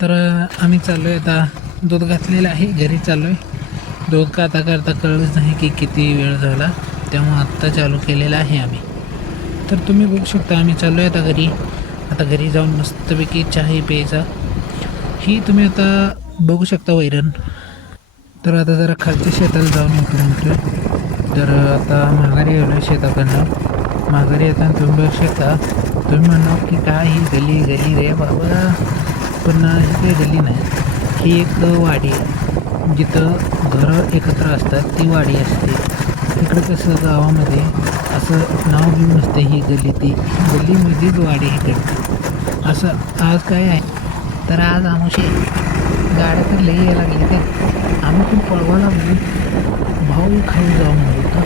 तर आम्ही चाललो आहे आता, दूध घातलेलं आहे, घरी चाललो आहे. दूध करता करता कळलंच नाही की किती वेळ झाला, तेव्हा आत्ता चालू केलेलं आहे आम्ही. तर तुम्ही बघू शकता आम्ही चाललो आहे आता घरी. आता घरी जाऊन मस्तपैकी चहाही प्यायचा. ही तुम्ही आता बघू शकता वैरण. तर आता जरा खालच्या शेताला जाऊन येतो म्हटलं. तर आता माघारी गेलो आहे शेताकडनं. माघारी येताना तुम्ही बघू शकता. तुम्ही म्हणाल की काय ही गली गली रे बाबा, पण ही काही गली नाही, ही एक वाडी आहे. जिथं घरं एकत्र असतात ती वाडी असते. इकडं कसं गावामध्ये असं नाव घेऊन नसते ही गली, ती गलीमध्येच वाडी इकडं असं. आज काय आहे तर आज आमची गाड्या तर लई यायला लागली, तर आम्ही पण पळवा लागलो. भाऊ खाऊ जाऊ म्हणत होता,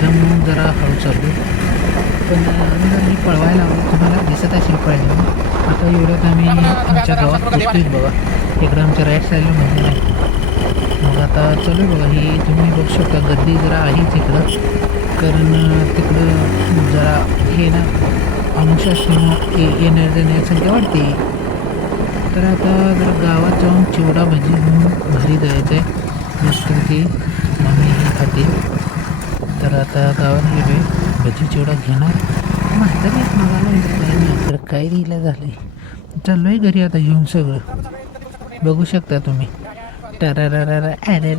त्यामुळं जरा हळू चालू. पण आम्ही जर ही पळवायला लागलो, तुम्हाला दिसत असेल पळणं. आता एवढ्यात आम्ही आमच्या गावात पोचतोच बघा. इकडं आमच्या राईट साईडला मंदिर आहे. मग आता चालू बघा, ही तुम्ही बघू शकता गर्दी जरा आहे तिकडं, कारण तिकडं जरा हे ना अमावस्या येण्या जाण्याची संख्या वाढते. तर आता जरा गावात जाऊन चिवडा भजी घेऊन घरी जायचं आहे. मस्तपैकी मम्मी ही खाते. तर आता गावात गेलो आहे, भजी चिवडा घेणार. म्हातारी मागायला काय नाही, तर काय दिलं झालं आहे. चाललो आहे घरी आता घेऊन सगळं. बघू शकता तुम्ही. टरारारा अरे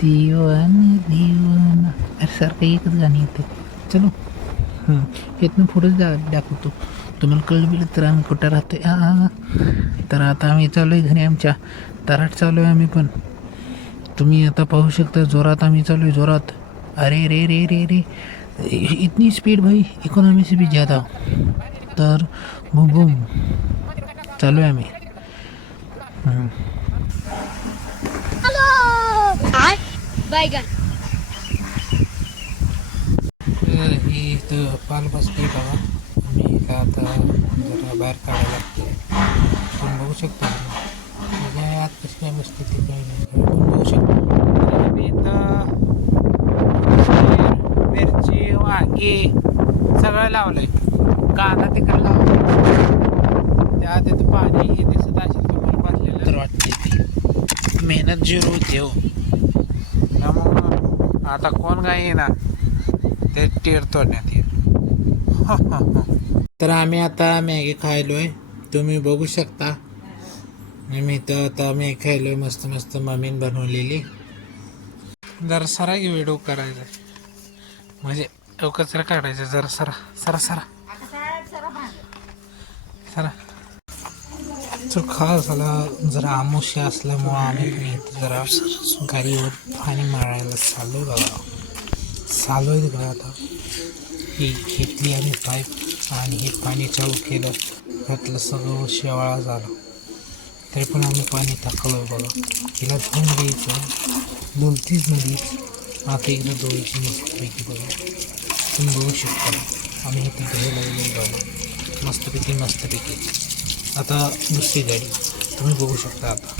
दिवान दिवान, अरे सारखं एकच गाणी येते. चलो इथनं पुढंच दाखवतो. तुम्हाला कळलं बिलं तर आम्ही कुठं राहते. तर आता आम्ही चालू आहे घरी आमच्या. तराट चालू आहे आम्ही पण. तुम्ही आता पाहू शकता जोरात आम्ही चालू आहे, जोरात. अरे रे रे रे रे, इतनी स्पीड भाई, इकोनॉमी से भी ज़्यादा. तर बूम बूम चालू आहे आम्ही. ही इथं पाल बसते बघा. आम्ही इथं आता जरा बाहेर काढायला लागते. तुम्ही बघू शकता म्हणजे आत कशी काय बसते ते काही नाही, तुम्ही बघू शकता. आम्ही इथं मिरची वांगी सगळं लावलंय. कांदा तिकडे लावला, त्या तिथं पाणी हे दिसत असेल तुम्हाला भरलेलं, तर वाटते ती मेहनत जिरू होते हो. त्यामुळं आता कोण काय येणार ते टेर तोडण्यात येईल. तर आम्ही आता मॅगी खायलोय, तुम्ही बघू शकता. मी तर आता मॅगी खायलोय मस्त मस्त मम्मीने बनवलेली. जरा सरा की व्हिडिओ करायचा म्हणजे कचरा काढायचा. जरा सरा सरा सरा सरा तर खास झाला. जरा आमुष्य असल्यामुळं आम्ही जरा गाडीवर पाणी मारायला चालू आहे बघा. चालू आहे तिकडे आता. ही घेतली आम्ही पाईप आणि हे पाणी चालू केलं, त्यातलं सगळं शेवाळा झाला. तरी पण आम्ही पाणी टाकलं आहे बघा. हिला धुवून द्यायचं, बोलतीच नदीच आता इकडं डोळीची मस्तपैकी बघा. तुम्ही बघू शकता आम्ही इथे घ्यायला लागलो बघा. मस्तपैकी. आता दुसरी गाडी तुम्ही बघू शकता आता.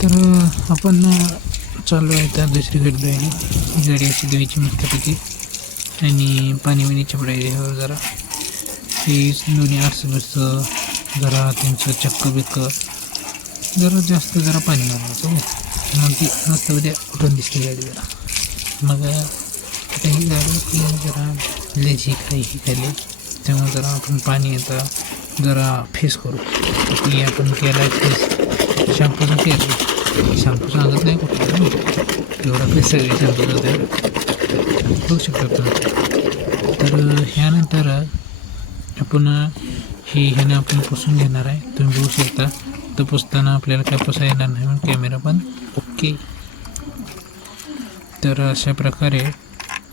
तर आपण चालू आहे त्या दुसरी गाडी द्यायला. गाडी अशी द्यायची मस्तपैकी आणि पाणी बिणी चिपडायचं जरा. ही दोन्ही आरसं जरा त्यांचं चक्क बिक्क जरा जास्त जरा पाणी मारायचं. मग ती मस्त उद्या उठून दिसली गाडी जरा. मग आता ही गाडी जरा लेझी ही खाली, तेव्हा जरा आपण पाणी येतं जरा फेस करू. ती आपण केला आहे फेस शॅम्पूचा केला. शॅम्पू सांगत नाही कुठं एवढा फेस सगळे शॅम्पू जाते बघू शकता तुम्ही. तर ह्यानंतर आपण ह्याने आपण पुसून घेणार आहे. तुम्ही बघू शकता. तर पुसताना आपल्याला काय पुसा येणार नाही म्हणून कॅमेरा पण ओके. तर अशा प्रकारे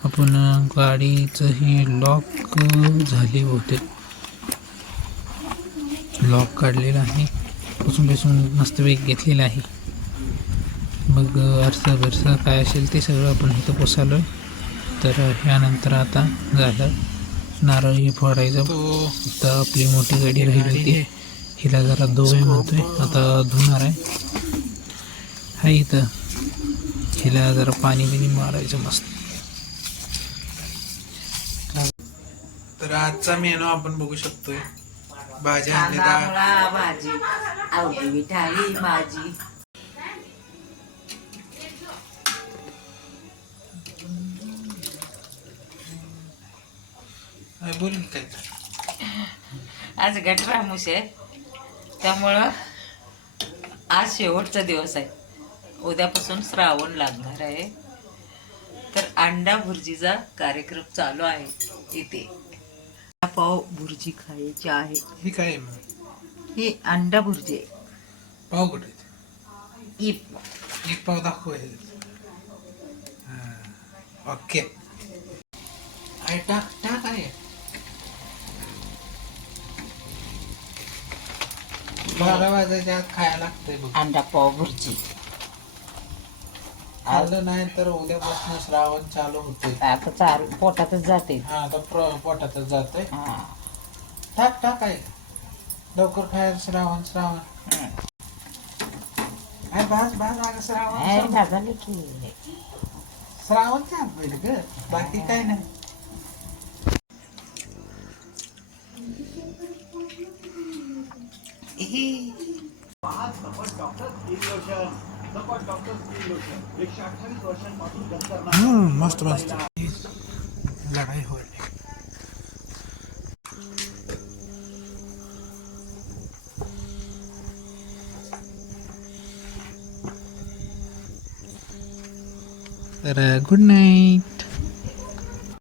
आपण गाडीचं ही लॉक झाली होते, लॉक काढलेला आहे, पुसून मस्तपैकी घेतलेला आहे. मग आरसा बिरसा काय असेल ते सगळं आपण इथं पोसालो. तर ह्यानंतर आता झालं नारळ हे फोडायचं. तर आपली मोठी गाडी राहिली होती, हिला जरा धुवे म्हणतोय, आता धुणार आहे. हा इथं हिला जरा पाणी बिनी मारायचं मस्त. तर आजचा मेनू आपण बघू शकतोय. भाज्या आणल्या, भाजी आवडी मिठाई भाजी. बोल काय. आज गटरामुश आहे, त्यामुळं आज शेवटचा दिवस आहे. उद्यापासून श्रावण लागणार आहे. तर अंडा भुर्जीचा कार्यक्रम चालू आहे इथे. पाव भुर्जी खायची आहे. ही काय आहे मग? ही अंडा भुर्जी आहे. पाव कुठे आहेत? इप एक पाव दाखव. ओके. टाक टाक आहे. 12 वाजायच्या आत खायला लागतंय बघ. अंडा पाव भुर्जी. खाल्लं नाही तर उद्यापासून श्रावण चालू होते. आता चालू पोटातच जाते. हा आता पोटातच जातोय. हा. टाक टाक आहे. लवकर खायला. श्रावण श्रावण. बाज बाज आग श्रावण. झालं की श्रावण चालू ग, बाकी काय नाही. मस्त मस्त लढाई होईल. तर गुड नाईट.